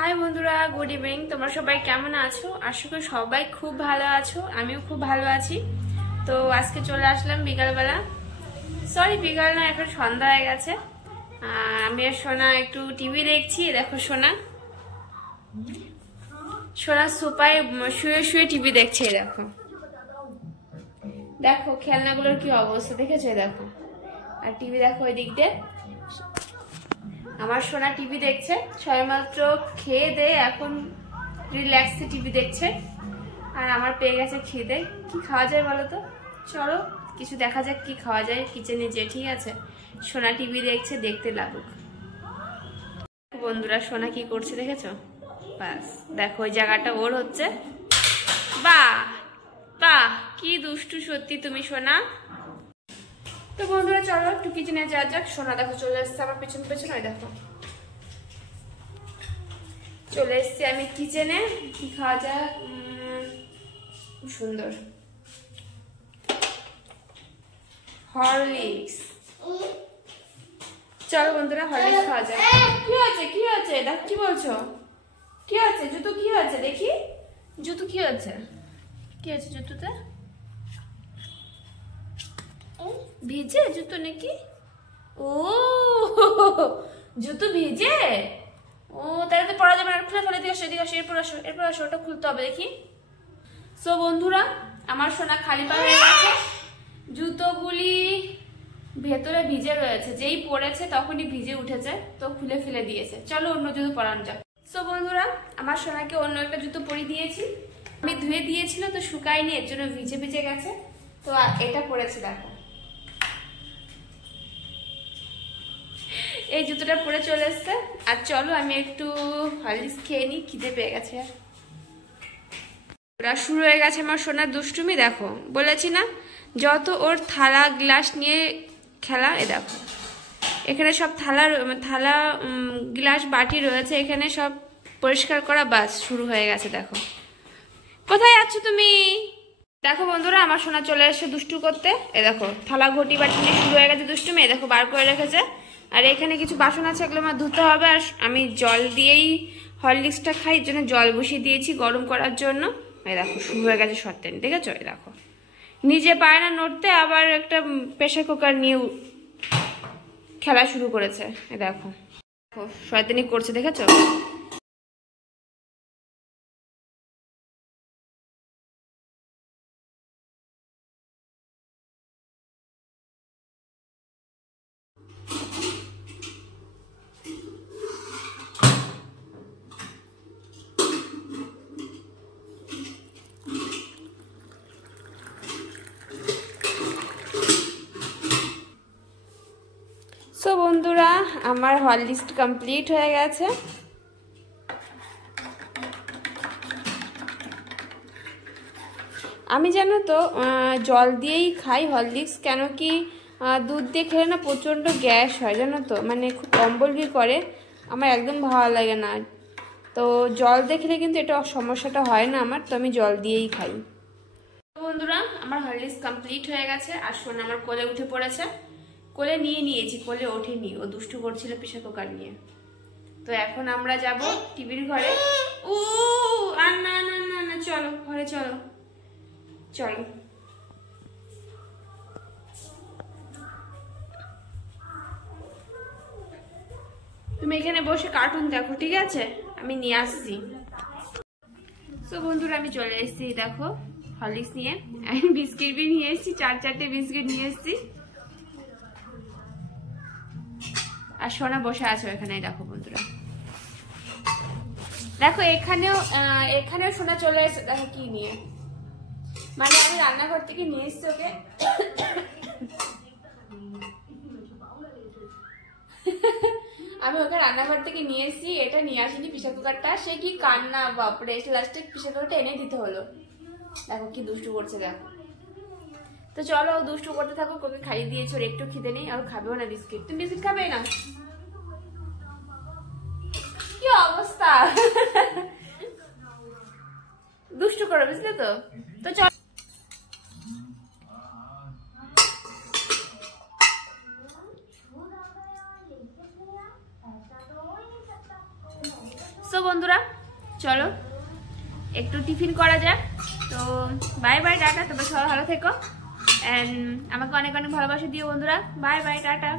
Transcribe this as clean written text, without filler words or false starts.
High বন্ধুরা, good evening. তোমরা সবাই কেমন আছো? আশা করি সবাই খুব ভালো আছো, আমিও খুব ভালো আছি। তো আজকে চলে আসলাম বিকালবেলা, বিকাল না, এখন সন্ধ্যা হয়ে গেছে। আমি আর সোনা একটু টিভি দেখছি। দেখো সোনা সোফায় শুয়ে শুয়ে টিভি দেখছে। দেখো দেখো খেলনাগুলোর কি অবস্থা দেখেছো? দেখো, আর টিভি দেখো ওই দিক দিয়ে আমার সোনা টিভি দেখছে। সবেমাত্র খেয়ে দে এখন রিল্যাক্সে টিভি দেখছে। আর আমার পেয়ে গেছে খিদে। কি খাওয়া যায় বলো তো? চলো কিছু দেখা যাক কি খাওয়া যায় কিচেনে যে। ঠিক আছে, সোনা টিভি দেখছে, দেখতে লাগুক। বন্ধুরা সোনা কি করছে দেখেছো? বাস দেখো ওই জায়গাটা ওর হচ্ছে। বাহ বাহ, কি দুষ্টু সত্যি তুমি সোনা। তো বন্ধুরা চলো একটু কিচেনে যাওয়া যাক। সোনা দেখো চলে এসছে আমার পেছন পেছন। ওই দেখো চলে এসছি আমি কিচেনে। কি খাওয়া যায়? খুব সুন্দর হরলিক্স। চলো বন্ধুরা হরলিক্স খাওয়া যায়। কি হয়েছে কি হয়েছে? দেখ কি বলছো? কি হয়েছে? জুতো কি হয়েছে দেখি? জুতো কি হয়েছে? কি হয়েছে জুতোতে? ভিজে জুতো নাকি? ও জুতো ভিজে? ও তাহলে তো পড়া যাবে না, খুলে ফেলে দিয়ে আসো। এদিকে আসো, এরপর আসো, ওটা খুলতে হবে দেখি। সো বন্ধুরা আমার সোনা খালি পা হয়ে গেছে। জুতোগুলি ভেতরে ভিজে রয়েছে, যেই পড়েছে তখনই ভিজে উঠেছে, তো খুলে ফেলে দিয়েছে। চলো অন্য জুতো পরানো যাক। সো বন্ধুরা আমার সোনাকে অন্য একটা জুতো পরিয়ে দিয়েছি। আমি ধুয়ে দিয়েছিল তো শুকায়নি, এর জন্য ভিজে ভিজে গেছে। তো এটা পরেছে দেখো, এই জুতোটা পরে চলে এসছে। আর চলো আমি একটু হরলিক্স খেয়ে নিই, খিদে পেয়ে গেছে। আর শুরু হয়ে গেছে আমার সোনার দুষ্টুমি। দেখো বলেছি না, যত ওর থালা গ্লাস নিয়ে খেলা। এ দেখো এখানে সব থালা গ্লাস বাটি রয়েছে, এখানে সব পরিষ্কার করা। বাস শুরু হয়ে গেছে। দেখো কোথায় যাচ্ছ তুমি? দেখো বন্ধুরা আমার সোনা চলে এসে দুষ্টু করতে। এ দেখো থালা ঘটি বাটি নিয়ে শুরু হয়ে গেছে দুষ্টুমি। এ দেখো বার করে রেখেছে। আর এখানে কিছু বাসন আছে, এগুলো আমার ধুতে হবে। আর আমি জল দিয়েই হরলিক্সটা খাই, এর জন্য জল বসিয়ে দিয়েছি গরম করার জন্য। এই দেখো শুরু হয়ে গেছে শয়তানি, দেখেছো? এই দেখো নিজে পায় না নড়তে, আবার একটা প্রেসার কুকার নিয়ে খেলা শুরু করেছে। এই দেখো শয়তানি করছে, দেখেছো? সো বন্ধুরা আমার হরলিক্স কমপ্লিট হয়ে গেছে। আমি জানো তো জল দিয়েই খাই হরলিক্স, কেন কি দুধ দিয়ে খেলে না প্রচণ্ড গ্যাস হয় জানো তো, মানে খুব অম্বল করে, আমার একদম ভালো লাগে না। তো জল দিয়ে খেলে কিন্তু এটা সমস্যাটা হয় না আমার, তো আমি জল দিয়েই খাই। বন্ধুরা আমার হরলিক্স কমপ্লিট হয়ে গেছে। আর সোনা আমার কোলে উঠে পড়েছে। কোলে নিয়ে নিয়েছি, কোলে ওঠেনি, ও দুষ্টু করছিল প্রেসার কুকার নিয়ে। তো এখন আমরা যাব টিভির ঘরে। ও আর না না না না, চলো ঘরে চলো চলো। তুমি এখানে বসে কার্টুন দেখো, ঠিক আছে? আমি নিয়ে আসছি। তো বন্ধুরা আমি চলে এসেছি দেখো হরলিক্স নিয়ে। আমি বিস্কিট বি নিয়ে এসেছি, 4-4টে বিস্কিট নিয়ে এসেছি। আর সোনা বসে আছে এখানে। দেখো বন্ধুরা দেখো এখানেও সোনা চলে এসেছে। দেখো কি নিয়ে, মানে আমি রান্নাঘর থেকে নিয়ে এসেছি ওকে। আমি ওকে রান্নাঘর থেকে নিয়ে এসেছি, এটা নিয়ে আসিনি প্রেসার কুকারটা। সে কি কান্না, বাপরে! লাস্টে প্রেসার কুকারটা এনে দিতে হলো। দেখো কি দুষ্টু করছে দেখো। তো চলো দুষ্টু করতে থাকো, ওকে খাইয়ে দিয়েছো, ওর একটু খিদে নেই, আর খাবেও না বিস্কিট। তুমি বিস্কিট খাবে না? কি অবস্থা দুষ্টু করো, বুঝলে তো? তো চলো সো বন্ধুরা চলো একটু টিফিন করা যাক। তো বাই বাই, টাটা। তোমরা সবাই ভালো থেকো, অ্যান্ড আমাকে অনেক অনেক ভালোবাসা দিও বন্ধুরা। Bye bye, tata.